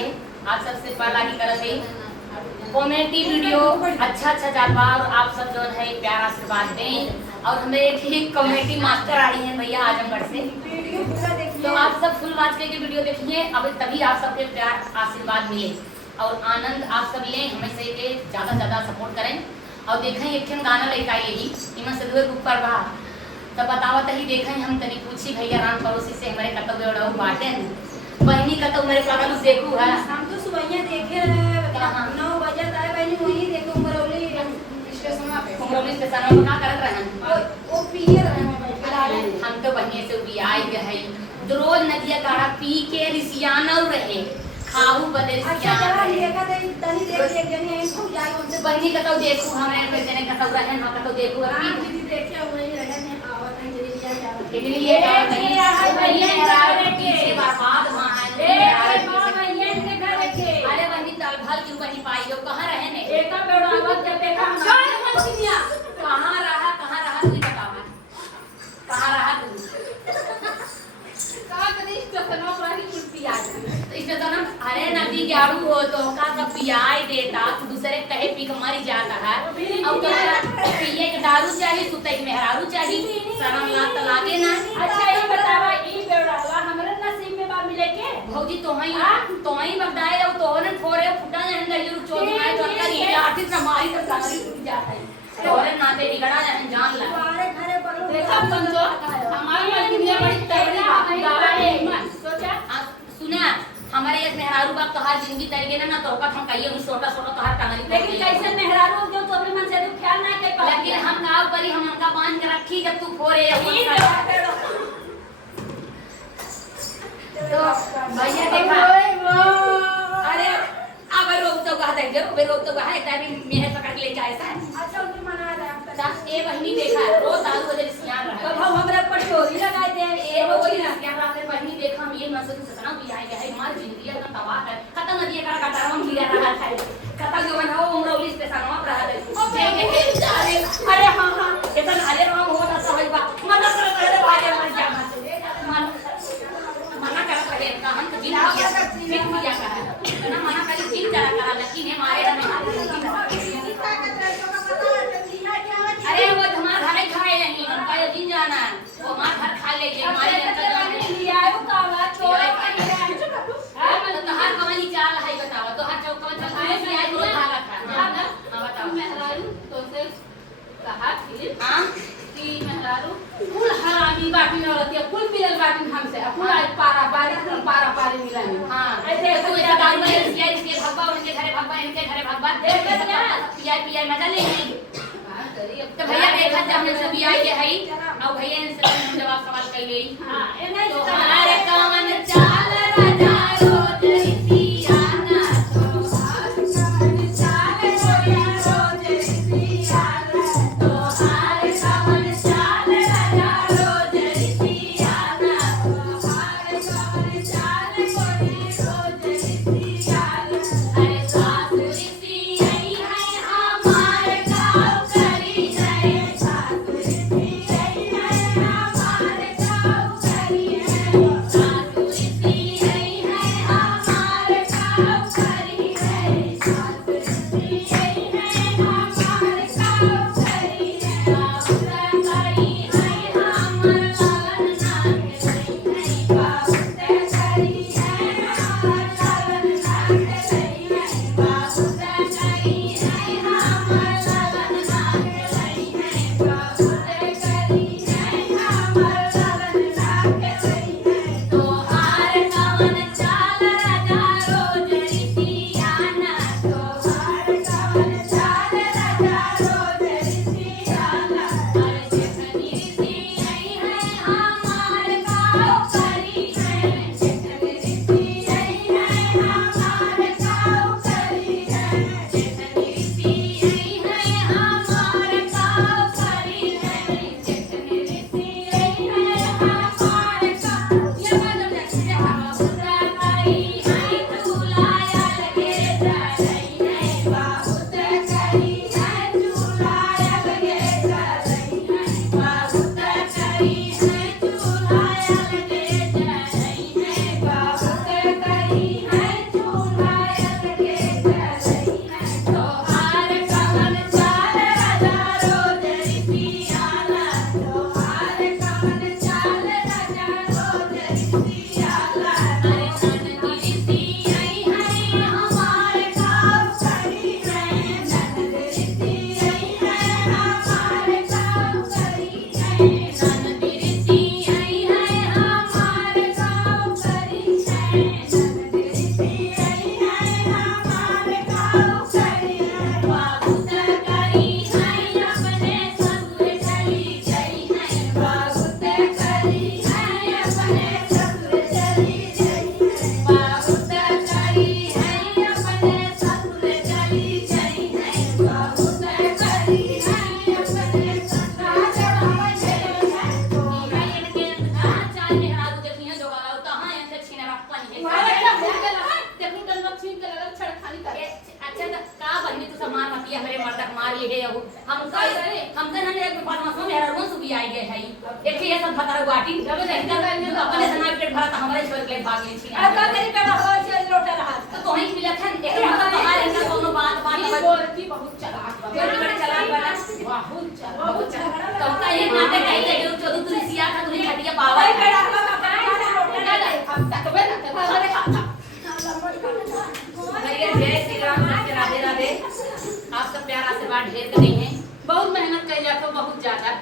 है। आप सबसे पहला ही करत है कॉमेडी वीडियो अच्छा जाता और आप सब जो है प्यार आशीर्वाद दें। और हमें एक कॉमेडी मास्टर आ रही है भैया आजमगढ़ से, तो आप सब फुल वाच के वीडियो देखिए, अब तभी आप सबके प्यार आशीर्वाद मिले और आनंद आप सब लें। हमें से के ज़्यादा सपोर्ट करें और देखें एक गाना लेकर आई यही इमा से दुए ऊपर बा तो बतावत ही देखें। हम तनी पूछी भैया राम पड़ोसी से हमारे कतौ बेड़ा बाटे बहनी कतौ मेरे पागल देखू है। हम तो सुबह देखे रहे 9 बजे आए बहनी वही देखो उमरौली स्टेशन पे। उमरौली स्टेशन पे का करत रहन वो पिए रहे हम तो बहनी से भी आई गए रोज नदिया काढ़ा पी के रिसियाना रहे खाऊ बदे रिसियाना लेका दे तनी देख एक जनी आई तो जाई हमसे बहनी कतौ देखू हमें पे जने कतौ रहे ना कतौ देखू हां दीदी देखे वही रहे ने आवत है जरी लिया जावत इसलिए भैया हरावे के बर्बाद मां है अरे मां भैया के घर के अरे बहनी तल भल क्यों बहनी पाई हो कहां रहे ने एका बेड़ा आवत के देखा छोड़ मत दुनिया कहां रहा तू बतावा कहां रहा तू का कदी स्टेशन पर रही कुर्सी आ स्टेशन अरे नदी गाड़ू हो तो का सब पियाई देता दूसरे कहे पी के मर जाता है और पिए के दारू चाहिए सुते के मेहरारू चाहिए शर्म लात लागे ना। अच्छा ये बतावा ई बेड़ावा हमरे नसीब में बा मिले के भौजी तो ही बगदाए और तोने फोरे फुटा जाने गई चोट मारे तो कर ये आर्टिस्ट ना मारी तो सारी टूट जाता है तोरे नाते बिगड़ा जाए जान ला हमारे घरे पर देखा पंजो हमारी दुनिया बड़ी तगड़ी गावा है मन सोचा सुना हमारे एक मेहरारू बाप तो हर जिंदगी तरीके ना तो का हम कहिए उस छोटा तो हर टांगली लेकिन कैसे मेहरारू जो तो अपने मन से तू ख्याल ना कर पा लेकिन हम गांव पर ही हम उनका बांध के रखी जब तू फोरे तो भैया देखा अरे अब रोक तो कहा दे बे रोक तो कहा है मेहर पकड़ के ले जाए सा अच्छा उनकी मना रहा ए बहनी देखा रोज दारू बजे सियान रहा तो हम हमरा पर चोरी लगाए दे ए वो ही ना क्या रात में बहनी देखा हम ये मसद सतना भी आए गए मार जिंदगी का तबाह है खत्म नदी का कटारम गिरा रहा था खत्म जो बना वो उमरौली स्टेशन वहां पर रहा था अरे हां इतना अरे राम हो रहा था बा मना कर भाई मर जा मना कर रहे का हम तो बिना किया का ना मना कर जिन जरा करा लेकिन हमारे अरे वो हमारा घर खाए नहीं उनका ये दिन जाना वो हमारा घर खा ले जे हमारे अंदर जाने लिया आयो कावा चोर हां मतलब तो हर कहानी चाल है बताओ तो हर चौक में चल के आई रोज भागा था हां बताओ मेहरारू तो से कहा कि हां कि मेहरारू कुल हरामी बाटी न रहती है कुल मिलल बाटी हमसे कुल आज पारा पारी मिलानी हां ऐसे तू ऐसा दारू में इसके भगवा उनके घरे भगवा इनके घरे भगवा देख ना पिया मजा लेंगे तो भैया देखा जब हमने सभी आई के हई अब भैया ने सब जवाब सवाल कर ले हां ए नहीं तो हमारे कमन चाल राजा रोज रिसियाना तो हार कमन चाल रोया रोज रिसियाना तो हार कमन चाल राजा रोज रिसियाना तो हार कमन चाल कोई रोज रिसियाना अरे सास रिसियाई है हमारे गाँव करी जाए सास रिसियाई है हमारे गाँव करी है सास रिसियाई किया हमारे मर्द मार लिए हो हम ना एक परमात्मा मेरा रोज भी आई गए है एक ये सब भतार गुवाहाटी जब नहीं अपने सना पेट भरा हमारे छोड़ के भाग गई थी अब का करी पेड़ा हो चल लोटा रहा तो ही मिला था एक हम बाहर इनका कोनो बात बोलती बहुत चलाक बड़ा चलाक बना बहुत चलाक तो का ये नाटक कहीं के जो तू सिया था तू खटिया पावा पेड़ा हो का लोटा दे हम तक बे ना जय श्री राम राधे राधे आप सब प्यार आशीर्वाद ढेर करें हैं बहुत मेहनत कर जाते हो बहुत ज्यादा